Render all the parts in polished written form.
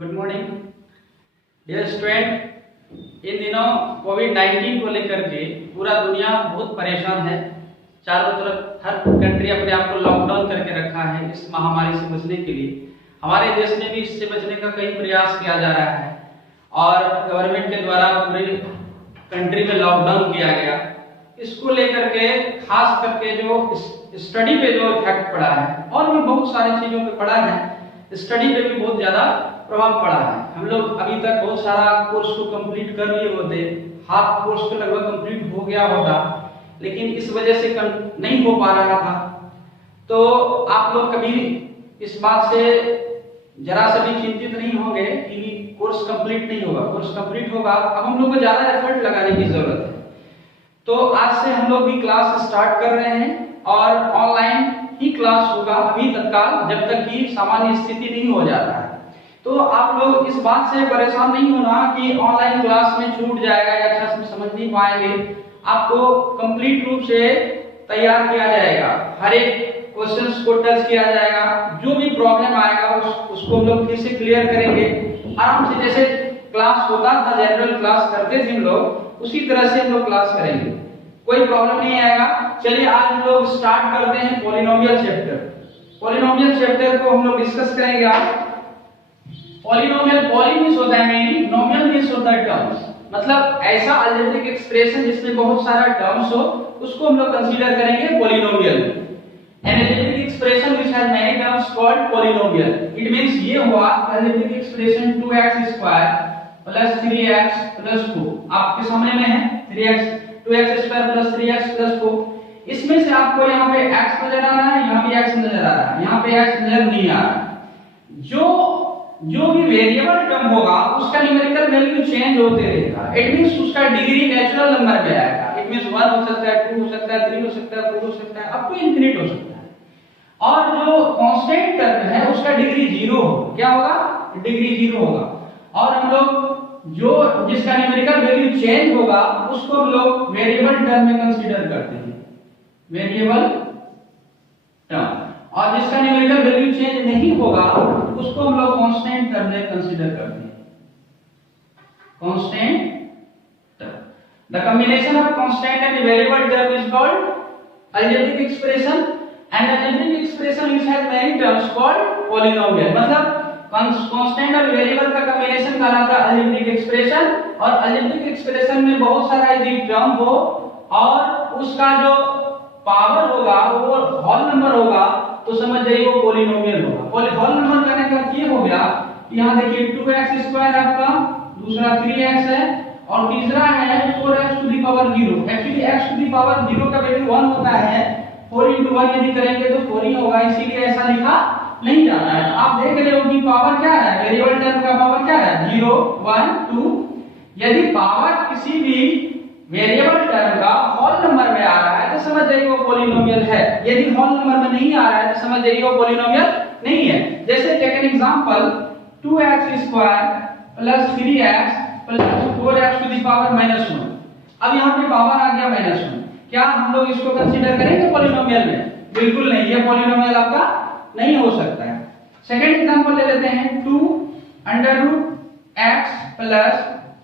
Good morning dear student. इन दिनों कोविड-19 को लेकर के पूरा दुनिया बहुत परेशान है। चारों तरफ हर कंट्री अपने आप को लॉकडाउन करके रखा है इस महामारी से बचने के लिए। हमारे देश में भी इससे बचने का कई प्रयास किया जा रहा है और गवर्नमेंट के द्वारा पूरी कंट्री में लॉकडाउन किया गया। इसको लेकर के खास करके जो स्टडी पे जो इफेक्ट पड़ा है और भी बहुत सारी चीजों पे पड़ा है, स्टडी पे भी बहुत ज्यादा प्रभाव पड़ा है। हम लोग अभी तक बहुत सारा कोर्स को कंप्लीट कर लिए होते, हाफ कोर्स तो लगभग कंप्लीट हो गया होता, लेकिन इस वजह से नहीं हो पा रहा था। तो आप लोग कभी इस बात से जरा से भी चिंतित नहीं होंगे कि कोर्स कंप्लीट नहीं होगा। कोर्स कंप्लीट होगा। अब हम लोग को ज्यादा एफर्ट लगाने की जरूरत है। तो आज से हम लोग भी क्लास स्टार्ट कर रहे हैं और ऑनलाइन ही क्लास होगा अभी तत्काल, जब तक कि सामान्य स्थिति नहीं हो जाता है। तो आप लोग इस बात से परेशान नहीं होना कि ऑनलाइन क्लास में छूट जाएगा या अच्छा से समझ नहीं पाएंगे। आपको कंप्लीट रूप से तैयार किया जाएगा, हर एक क्वेश्चंस को टच किया जाएगा, जो भी प्रॉब्लम आएगा उसको हम लोग फिर से क्लियर करेंगे आराम से। जैसे क्लास होता था, जनरल क्लास करते थे हम लोग, उसी तरह से हम लोग क्लास करेंगे, कोई प्रॉब्लम नहीं आएगा। चलिए आज हम लोग स्टार्ट करते हैं पॉलिनोमियल चैप्टर। पॉलिनोमियल चैप्टर को हम लोग डिस्कस करेंगे आज। पॉलिनोमियल, पॉली मींस होता है मेनी, नोमियल मींस होता है टर्म्स, मतलब ऐसा अलजेब्रिक एक्सप्रेशन जिसमें बहुत सारा टर्म्स हो, उसको हम लोग कंसीडर करेंगे polynomial. An algebraic expression which has many terms called polynomial. It means ये हुआ algebraic expression 2x square plus 3x plus 4 आपके सामने में है 2x square plus 3x plus 4। इसमें से आपको यहाँ पे x नजर आ रहा है, यहाँ पे x नजर आ रहा है, यहाँ पे x नजर नहीं आ रहा। जो भी वेरिएबल टर्म होगा उसका न्यूमेरिकल वैल्यू चेंज होते रहेगा। इट मींस उसका डिग्री नेचुरल नंबर में आएगा। इट मींस 1 हो सकता है, 2 हो सकता है, 3 हो सकता है, 4 हो सकता है, अप टू इंफिनिट हो सकता है। और जो कांस्टेंट टर्म है उसका डिग्री 0 होगा। क्या होगा? डिग्री 0 होगा। और हम लोग जो जिसका न्यूमेरिकल वैल्यू चेंज होगा उसको हम लोग वेरिएबल टर्म में कंसीडर करते हैं, वेरिएबल टर्म। और जिसका न्यूमेरिकल वैल्यू चेंज नहीं होगा उसको हम लोग कांस्टेंट टर्म में कंसीडर करते हैं, constant term. The combination of constant and variable term is called algebraic expression and algebraic expression which has many terms called polynomial. मतलब कांस्टेंट और वेरिएबल का कॉम्बिनेशन कहलाता है अलजेब्रिक एक्सप्रेशन। और अलजेब्रिक एक्सप्रेशन में बहुत सारा यदि टर्म हो और उसका जो पावर होगा वो होल नंबर होगा तो समझ जाइए वो पॉलिनोमियल होगा। होल नंबर कहने का ये हो गया, यहाँ देखिए 2x स्क्वायर आपका, दूसरा 3x है और तीसरा है 4x to the power 0। Actually x to the power 0 का वैल्यू 1 होता है, 4 into 1 यदि करेंगे तो 4 ही होगा, इसीलिए ऐसा लिखा नहीं जाता है। आप देख रहे हो कि पावर क्या है, वेरिएबल टर्म का पावर क्या है, 0 1 2। यदि पावर किसी भी वेरिएबल टर्म का होल नंबर में आ रहा है तो समझ जाइए वो पॉलिनोमियल है। यदि होल नंबर में नहीं आ रहा है तो समझ जाइए वो पॉलिनोमियल नहीं है। जैसे take an example 2x square plus 3x plus 4x to the power -1। अब यहाँ पे पावर आ गया -1, क्या हम लोग इसको कंसीडर करेंगे पॉलिनोमियल में? बिल्कुल नहीं, ये पॉलिनोमियल आपका नहीं हो सकता है। सेकंड एग्जांपल ले लेते हैं 2 under root x plus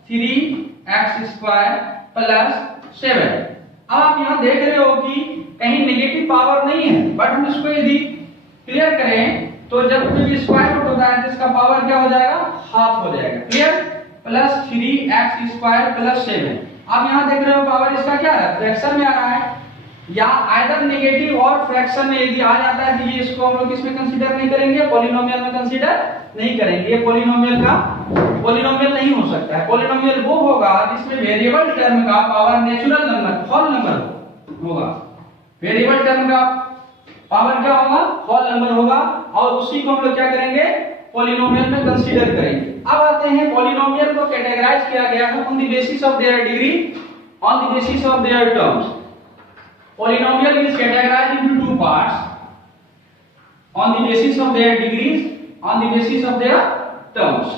3x square plus 7। अब आप यहाँ देख रहे हो कि कहीं नेगेटिव पावर नहीं है, बट हम इसको यदि क्लियर करें तो जब भी स्क्वायर रूट होता है तो इसका पावर क्या हो जाएगा, हाफ हो जाएगा। Clear? Plus 3x square plus 7। आप यहाँ देख रहे हो पावर इसका क्या है, फ्रैक्शन में आ रहा है, या आइदर नेगेटिव और फ्रैक्शन में यदि आ जाता है तो ये इसको हम लोग इसमें कंसीडर नहीं करेंगे, पॉलिनोमियल में कंसीडर नहीं करेंगे। ये पॉलिनोमियल नहीं हो सकता है। पॉलिनोमियल वो होगा जिसमें वेरिएबल टर्म का power natural number, whole number होगा। वेरिएबल टर्म का पावर क्या होगा, होल नंबर होगा, और उसी को हम लोग क्या करेंगे, पॉलिनोमियल में कंसीडर करेंगे। अब आते हैं पॉलिनोमियल को कैटेगराइज किया गया है on the basis of their degree, on the basis of their terms. Polynomial is categorized into two parts on the basis of their degrees, on the basis of their terms.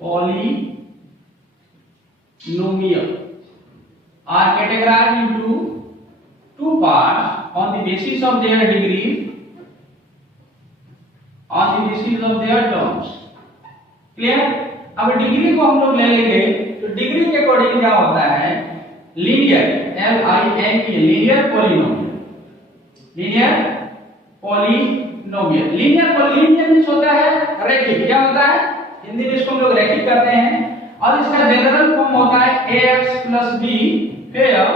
Polynomial are categorized into two parts on the basis of their degrees, on the basis of their terms. Clear? अब degree को हम लोग ले लेंगे तो degree के according क्या होता है, linear LINE linear polynomial, linear polynomial, linear means होता है रैखिक, क्या होता है हिंदी में इसको हम लोग रैखिक कहते हैं, और इसका जनरल फॉर्म होता है ax + b where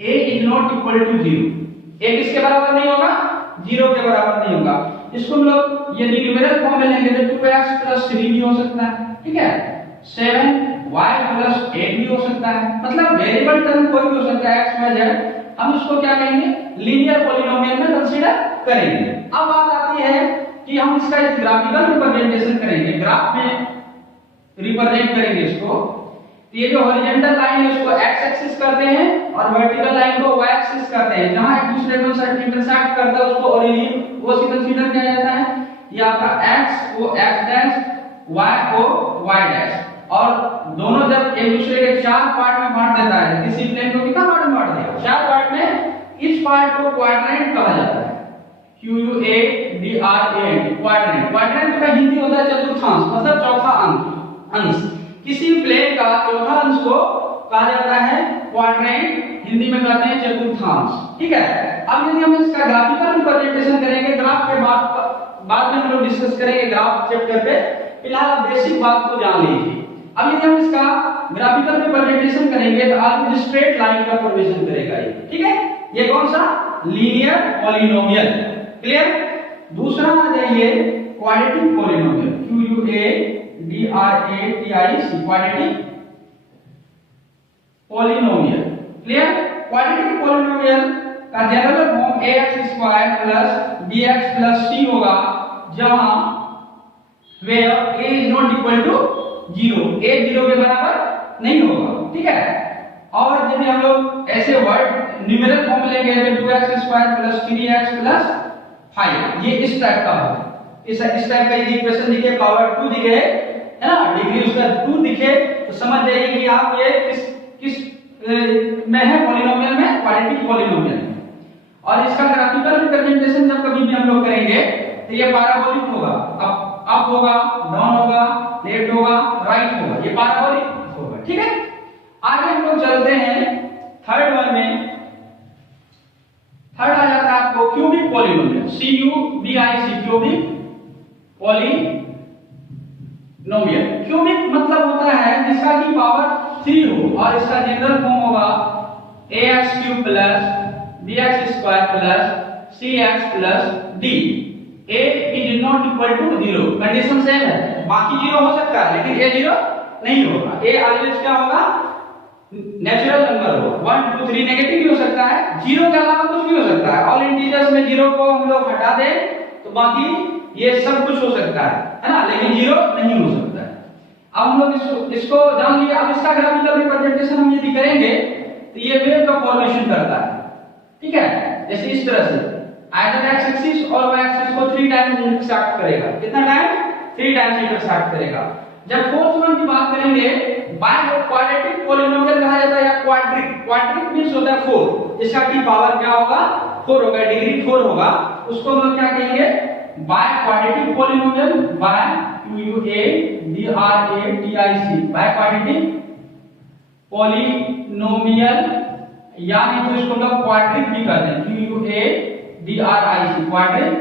a is not equal to 0, a किसके बराबर नहीं होगा, 0 के बराबर नहीं होगा। इसको हम लोग ये न्यूमेरल फॉर्म में लेंगे तो 2x + 3 भी हो सकता है, ठीक है, 7y + 8 भी हो सकता है, मतलब वेरिएबल टर्म कोई भी हो सकता है x y z, हम इसको क्या कहेंगे लीनियर पॉलिनोमियल में कंसीडर करेंगे। अब बात आती है कि हम इसका ग्राफिकल रिप्रेजेंटेशन करेंगे, ग्राफ में रिप्रेजेंट करेंगे इसको, तो ये जो हॉरिजॉन्टल लाइन है उसको x एक्सिस करते हैं और वर्टिकल लाइन को y एक्सिस करते हैं, जहां एक दूसरे को इंटरसेक्ट करता है उसको ओरिजिन वो से कंसीडर किया जाता है। ये आपका x को x डैश, y को y डैश, और दोनों जब एक दूसरे के चार पार्ट में बांट देता है, किसी प्लेन को कितना पार्ट में बांट देगा, चार पार्ट में, इस पार्ट को क्वाड्रेंट कहा जाता है, QUADRANT, क्वाड्रेंट। क्वाड्रेंट का हिंदी होता है चतुर्थांश, मतलब चौथा अंश, किसी प्लेन का चौथा अंश को कहा जाता है क्वाड्रेंट, हिंदी में कहते हैं चतुर्थांश, ठीक है। अब यदि हम इसका ग्राफिकल रिप्रेजेंटेशन करेंगे, ग्राफ के बाद में हम लोग डिस्कस करेंगे ग्राफ चैप्टर पे, फिलहाल आप बेसिक बात को जान लीजिए। अब यदि हम इसका ग्राफिकल रिप्रेजेंटेशन करेंगे तो आप स्ट्रेट लाइन का फॉर्मेशन करेगा ये, ठीक है, ये कौन सा लीनियर पॉलिनोमियल, क्लियर। दूसरा आ जाइए quadratic polynomial, QUADRATIC, quadratic polynomial, clear. Quadratic polynomial का general form ax² + bx + c होगा, जहां where a is not equal to 0, a 0 के बराबर नहीं होगा, ठीक है। और यदि हम लोग ऐसे वर्ड न्यूमेरल फॉर्म लेंगे तो 2x² + 3x + 5, ये इस टाइप का होगा, इस टाइप का यदि इक्वेशन दिखे, पावर 2 दिखे, है ना, डिग्री उसका 2 दिखे, तो समझ जाइए कि आप ये किस में है, पॉलिनोमियल में, क्वाड्रेटिक पॉलिनोमियल में। और इसका ग्राफिकल रिप्रेजेंटेशन जब कभी भी हम लोग करेंगे तो ये पैराबोलिक होगा, अप होगा, डाउन होगा, लेफ्ट होगा, राइट होगा, ये पैराबोलिक होगा, ठीक है। आगे हम लोग चलते हैं थर्ड वन में। थर्ड आ जाता है आपको cubic polynomial, CUBIC, cubic polynomial. Cubic मतलब होता है जिसका की पावर 3 हो, और इसका जनरल फॉर्म होगा ax³ + bx² + cx + d। a is not equal to 0, condition same है, बाकी 0 हो सकता है लेकिन a 0 नहीं होगा। a ऑलवेज क्या होगा, नेचुरल नंबर होगा, 1 2 3 नेगेटिव भी हो सकता है, 0 के अलावा कुछ भी हो सकता है। ऑल इंटीजर्स में 0 को हम लोग हटा दें तो बाकी ये सब कुछ हो सकता है ना, लेकिन 0 नहीं हो सकता है। अब हम लोग इसको जान लिए। अब इसका ग्राफिकल रिप्रेजेंटेशन हम यदि करेंगे तो ये वेव का फॉर्मेशन करता है, ठीक है, जैसे इस तरह से आइदर x एक्सिस और y एक्सिस को 3 टाइम्स इंटरसेक्ट करेगा, कितना टाइम, 3 टाइम्स इंटरसेक्ट करेगा। जब फोर्थ वन की बात करेंगे, बाय क्वाड्रेटिक पॉलिनोमियल कहा जाता है या क्वाड्रिक मींस होता है 4, इसका की पावर क्या होगा, 4 होगा, डिग्री 4 होगा, उसको हम लोग क्या कहेंगे, bi quadratic polynomial, bi QUADRATIC, bi quadratic polynomial, या नहीं तो इसको लोग क्वाड्रिक भी कहते हैं, QUADRIC, क्वाड्रिक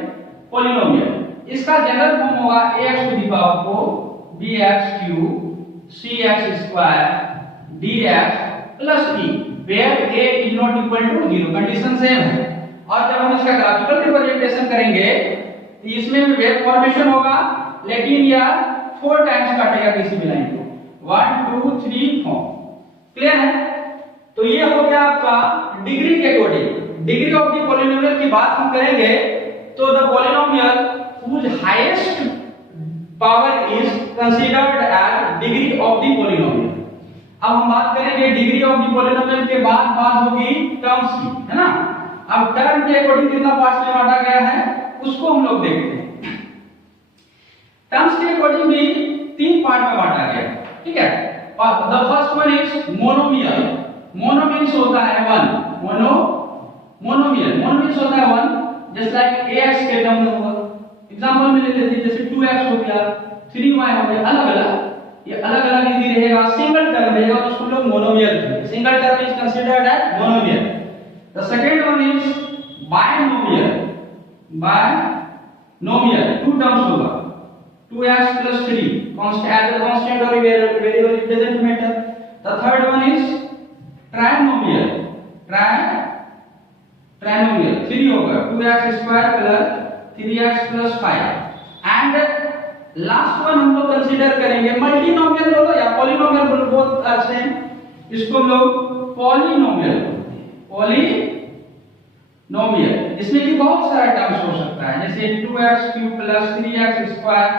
पॉलिनोमियल। इसका जनरल फॉर्म होगा ax⁴ bx³ cx² dx + e, where a is not equal to 0, condition same है। और जब हम इसका ग्राफिकल रिप्रेजेंटेशन करेंगे तो इसमें भी वेव फॉर्मेशन होगा, लेकिन यह 4 टाइम्स काटेगा किसी भी लाइन को, 1 2 3 4, क्लियर है। तो ये हो गया आपका डिग्री के according. Degree of the polynomial की बात हम करेंगे तो the polynomial whose highest power is considered as degree of the polynomial। अब हम बात करेंगे डिग्री ऑफ द पॉलिनोमियल के बाद बात होगी टर्म्स की, है ना। अब टर्म के अकॉर्डिंग कितना पार्ट्स में बांटा गया है उसको हम लोग देखते हैं। टर्म्स के अकॉर्डिंग भी 3 पार्ट में बांटा गया, ठीक है। The first one is monomial. Mono means होता है 1, मोनोमियल, मोनो मींस होता है 1, जस्ट लाइक ax के टर्म में होगा, एग्जांपल में ले लेते हैं, जैसे 2x हो गया, 3y हो गया, अलग अलग, ये अलग अलग इजी रहेगा। सिंगल टर्म रहेगा तो उसको लोग मोनोमियल कहेंगे। Single term is considered as monomial. The second one is binomial. Binomial two terms होगा, 2x plus 3 constant, either constant or variable, it doesn't matter. The third one is trinomial. Trinomial 3 होगा, 2x square plus 3x plus 5। and last one हम लोग consider करेंगे multinomial बोलो या polynomial बोलो, both are same. इसको हम लोग पॉलिनोमियल बोलते हैं, पॉलिनोमियल। इसमें भी बहुत सारा टर्म्स हो सकता है, जैसे 2x³ plus 3x square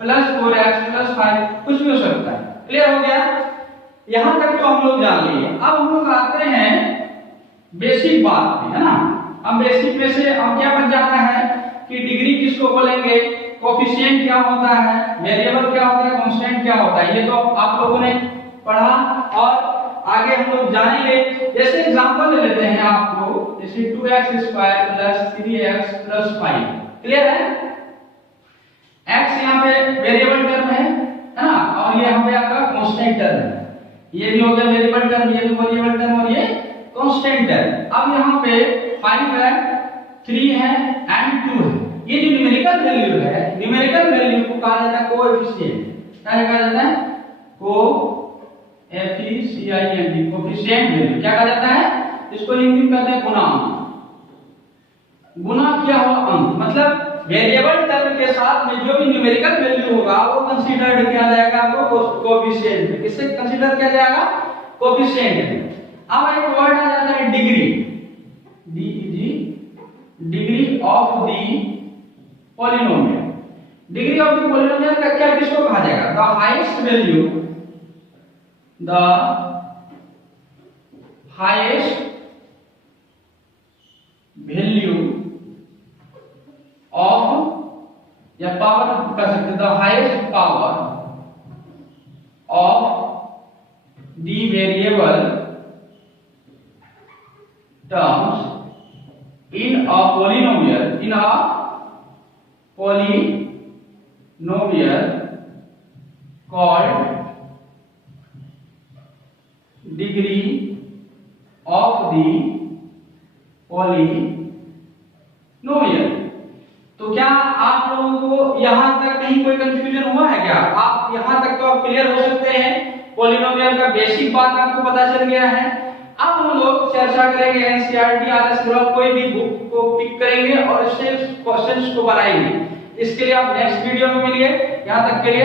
plus 4x plus 5, कुछ भी हो सकता है। क्लियर हो गया? यहां तक तो हम लोग जान लिए। अब हम लोग आते हैं बेसिक बात पे, है ना। अब बेसिक में से हम क्या बन जाता है कि डिग्री किसको बोलेंगे, कोफिशिएंट क्या होता है, वेरिएबल क्या होता है, कांस्टेंट क्या होता है, ये तो आप लोगों ने पढ़ा और आगे हम लोग जानेंगे। जैसे एग्जांपल ले लेते हैं आपको, जैसे 2x² plus 3x plus 5। Clear है? x यहाँ पे वेरिएबल टर्म है ना, और ये यहाँ पे आपका कांस्टेंट टर्म है। ये भी हो गया वेरिएबल टर्म, ये भी वेरिएबल टर्म और ये कांस्टेंट टर्म। अब यहाँ पे 5 है, 3 है एंड 2 है। ये जो न्यूमेरिकल वैल्यू है, न्यूमेरिकल वैल्यू को कहा जाता है कोएफिशिएंट। क्या कहा जाता है? कोएफिशिएंट, कोएफिशिएंट वैल्यू क्या कहा जाता है? इसको हिंदी में कहते हैं गुणांक। गुना क्या हुआ? अंक। मतलब वेरिएबल टर्म के साथ में जो भी न्यूमेरिकल वैल्यू होगा वो कंसीडर्ड किया जाएगा आपको कोएफिशिएंट में। किससे कंसीडर किया जाएगा? कोएफिशिएंट में। अब एक वर्ड आ जाता है degree, degree of the polynomial. Degree of the polynomial का क्या किसको कहा जाएगा? The highest value, the highest value of, या पावर कह सकते हैं, the highest power of the variable terms in a polynomial, in a polynomial called degree of the polynomial। तो क्या आप लोगों को यहां तक कहीं कोई कंफ्यूजन हुआ है क्या? आप यहां तक तो आप क्लियर हो सकते हैं, पॉलिनोमियल का बेसिक बात आपको पता चल गया है। अब हम लोग चर्चा करेंगे एनसीईआरटी आरएस ग्रुप, कोई भी बुक को पिक करेंगे और इससे क्वेश्चंस को बनाएंगे। इसके लिए आप नेक्स्ट वीडियो में मिलिए। यहां तक के लिए